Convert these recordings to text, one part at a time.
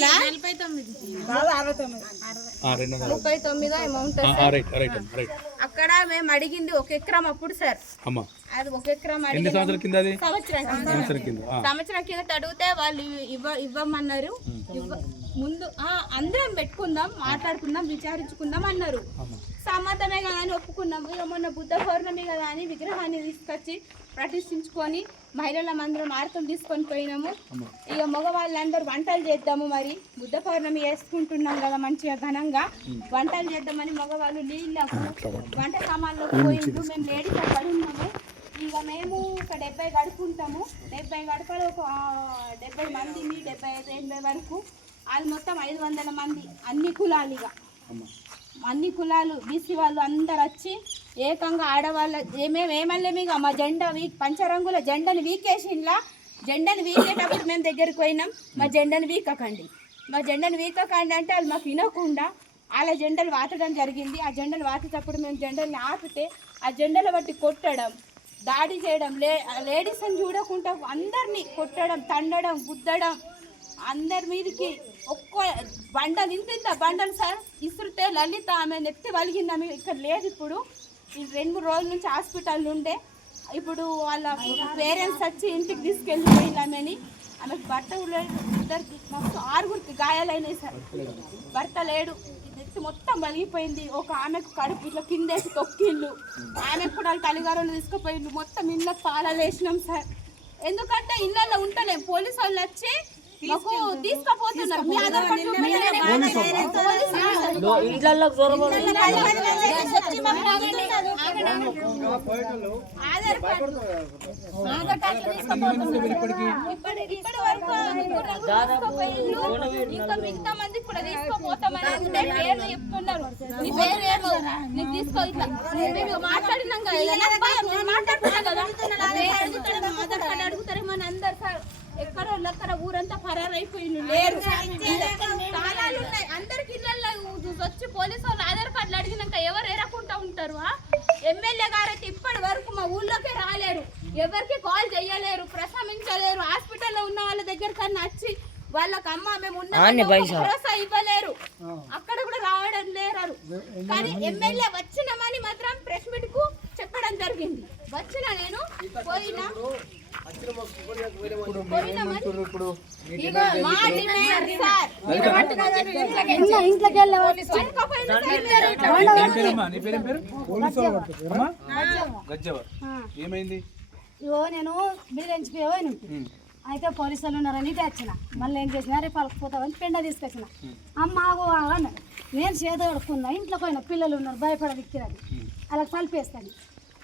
39 amount అక్కడ మేము అడిగింది 1 ఎకరం అప్పుడు సార్. అది 1 ఎకరం సంవత్సరం కింద అడిగితే వాళ్ళు ఇవ్వమన్నారు. ముందు అందరం పెట్టుకుందాం, మాట్లాడుకుందాం, విచారించుకుందాం అన్నారు. సమ్మతమే కదా అని ఒప్పుకున్నాము. ఇక మొన్న బుద్ధ పౌర్ణమి కదా అని విగ్రహాన్ని తీసుకొచ్చి ప్రతిష్ఠించుకొని మహిళల మందిరం ఆరతం తీసుకొని పోయినాము. ఇక మగవాళ్ళందరూ వంటలు చేద్దాము, మరి బుద్ధ పౌర్ణమి వేసుకుంటున్నాం కదా మంచిగా ఘనంగా వంటలు చేద్దామని మగవాళ్ళు నీళ్ళకు వంట సామాన్లకు పోయిండు. మేము లేడీస్ పడి ఉన్నాము. ఇక మేము ఒక 70 గడుపుకుంటాము. 70 గడపలు ఒక 70 మందిని 75-80 వరకు వాళ్ళు మొత్తం 500 మంది అన్ని కులాలు. ఇక అన్ని కులాలు బీసీ వాళ్ళు అందరు వచ్చి ఏకంగా ఆడవాళ్ళ ఏమల్లేమి ఇక మా జెండా పంచరంగుల జెండాని వీకేసిండ్లా. జెండాని వీకేటప్పుడు మేము దగ్గరికి పోయినాం. మా జెండాని వీకకండి అంటే వాళ్ళు మాకు వినకుండా వాళ్ళ జెండాలు వాతడం జరిగింది. ఆ జెండాలు వాతేటప్పుడు మేము జెండాని ఆపితే ఆ జెండాలు బట్టి కొట్టడం, దాడి చేయడం, లేడీస్ అని చూడకుండా అందరినీ కొట్టడం, తండడం, గుద్దడం, అందరి మీదకి ఒక్క బండలు ఇంత బండలు సార్ ఇసురితే లలిత ఆమె నెత్తి వలిగింది. ఆమె ఇక్కడ లేదు. ఇప్పుడు 2-3 రోజుల నుంచి హాస్పిటల్ ఉండే. ఇప్పుడు వాళ్ళ పేరెంట్స్ వచ్చి ఇంటికి తీసుకెళ్ళిపోయింది ఆమెని. ఆమెకు భర్త లేడు, ఇద్దరికి మొత్తం 6గురికి గాయాలైనాయి సార్. భర్త లేడు, నెత్తి మొత్తం వలిగిపోయింది. ఒక ఆమెకు కడుపు ఇట్లా కిందేసి తొక్కిళ్ళు. ఆమెకు కూడా వాళ్ళ తల్లిగారులు తీసుకుపోయిండు. మొత్తం ఇళ్ళకి పాలలేసినాం సార్. ఎందుకంటే ఇళ్ళల్లో ఉంటలేం. పోలీసు వాళ్ళు వచ్చి మాకు తీసుకుపోతున్నారు. మీ ఆధార్ కార్డు ఇంకా మిగతా మందికి కూడా తీసుకోపోతామని పేర్లు చెప్తున్నారు. నీ పేరు ఏమో నీకు తీసుకో ఇట్లా మేము మాట్లాడినాం కదా, మాట్లాడుతున్నాం కదా, ఆధార్ కార్డు అడుగుతారేమో అని అందరు సార్. ఎక్కడో లెక్కర ఊరంతా ఫరారైపోయిండు, లేరు. తాళాలు ఉన్నాయి అందరికి ఇళ్ళల్లో వచ్చి పోలీసు వాళ్ళు ఆధార్ కార్డులు అడిగినాక ఎవరు ఎరకుంటా ఉంటారు. ఎమ్మెల్యే గారైతే ఇప్పటి వరకు మా ఊళ్ళోకే రాలేరు, ఎవరికి కాల్ చేయలేరు, ప్రశమించలేరు. హాస్పిటల్లో ఉన్న వాళ్ళ దగ్గర కన్నా వచ్చి వాళ్ళకి అమ్మ మేము ఉన్న భరోసా ఇవ్వలేరు. అక్కడ కూడా రావడం లేరు. కానీ ఎమ్మెల్యే వచ్చినామని మాత్రం ప్రెస్ మీట్ కు చెప్పడం జరిగింది. వచ్చిన నేను పోయినా ఏమైంది? నేను బిల్లు అయితే పోలీసు వాళ్ళు ఉన్నారని తెచ్చిన. మళ్ళీ ఏం చేసిన, రేపు పలకపోతామని పెండ తీసుకొచ్చిన. అమ్మ అన్నాడు. నేను చేత కడుక్కున్నా, ఇంట్లో పోయినా పిల్లలు ఉన్నారు భయపడ దిక్కిరని అలా కలిపేస్తాను.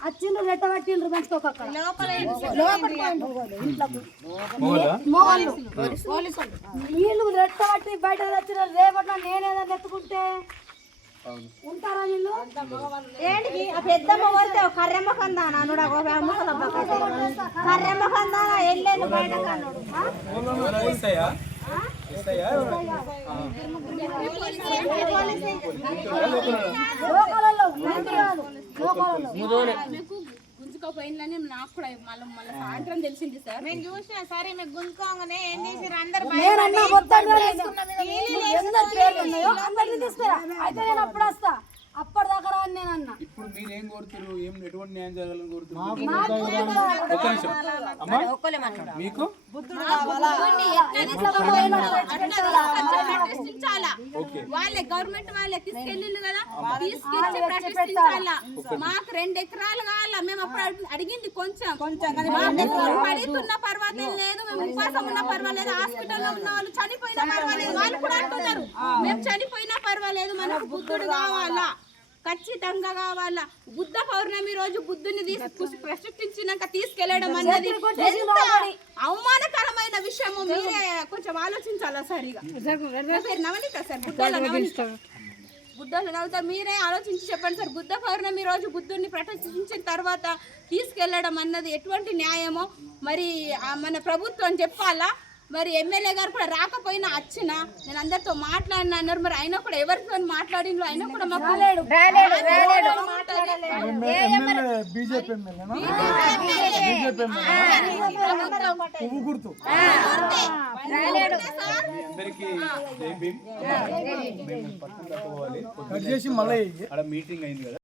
వచ్చిండ్రు రెట్టబట్టిండ్రు మంచుకోక వీళ్ళు రెట్టబట్టి బయట వచ్చినారు. రేపటి నేనేదని ఎత్తుకుంటే ఉంటారా వీళ్ళు? ఏంటికి పెద్ద మొగలితే కర్రెమ్మ కందానా కర్రెమ్మ కందానా వెళ్ళేది బయట కన్నాడు. గుంజుకోపోయిందని నాకు కూడా మళ్ళీ సాయంత్రం తెలిసింది సార్. నేను చూసిన సరే మీకు గుంజుకోగానే ఏం చేసారు అందరు అప్పుడు వస్తా. అప్పటిదాకా రాని నేను అన్నా. ఇప్పుడు మీరు ఏం కోరుతారు? ఎటువంటి న్యాయం జరగాలని కోరుతున్నారు? మీకు వాళ్ళే గవర్నమెంట్ వాళ్ళే తీసుకెళ్ళిండు కదా, తీసుకెళ్ళి ప్రతిష్ఠించాలా. మాకు 2 ఎకరాలు కావాలా. మేము అప్పుడు అడిగింది కొంచెం పడుతున్న పర్వాలేదు లేదు, మేము ఉపాసం ఉన్న పర్వాలేదు, హాస్పిటల్లో ఉన్న వాళ్ళు చనిపోయినా పర్వాలేదు. వాళ్ళు కూడా అంటున్నారు మేము చనిపోయినా పర్వాలేదు, మనకు బుద్ధుడు కావాలా, ఖచ్చితంగా కావాలా. బుద్ధ పౌర్ణమి రోజు బుద్ధుని ప్రతిష్ఠించినాక తీసుకెళ్లడం అన్నది అవమానకరమైన విషయము. మీరే కొంచెం ఆలోచించాలా సార్. ఇక నవనీత సార్, బుద్ధులు నవ్వుతా, మీరే ఆలోచించి చెప్పండి సార్. బుద్ధ పౌర్ణమి రోజు బుద్ధుని ప్రతిష్ఠించిన తర్వాత తీసుకెళ్లడం అన్నది ఎటువంటి న్యాయమో మరి మన ప్రభుత్వం చెప్పాలా. మరి ఎమ్మెల్యే గారు కూడా రాకపోయినా వచ్చిన నేను అందరితో మాట్లాడినా అన్నారు. మరి అయినా కూడా ఎవరితో మాట్లాడిండ్రు అయినా కూడా మాకు మీటింగ్ అయింది కదా.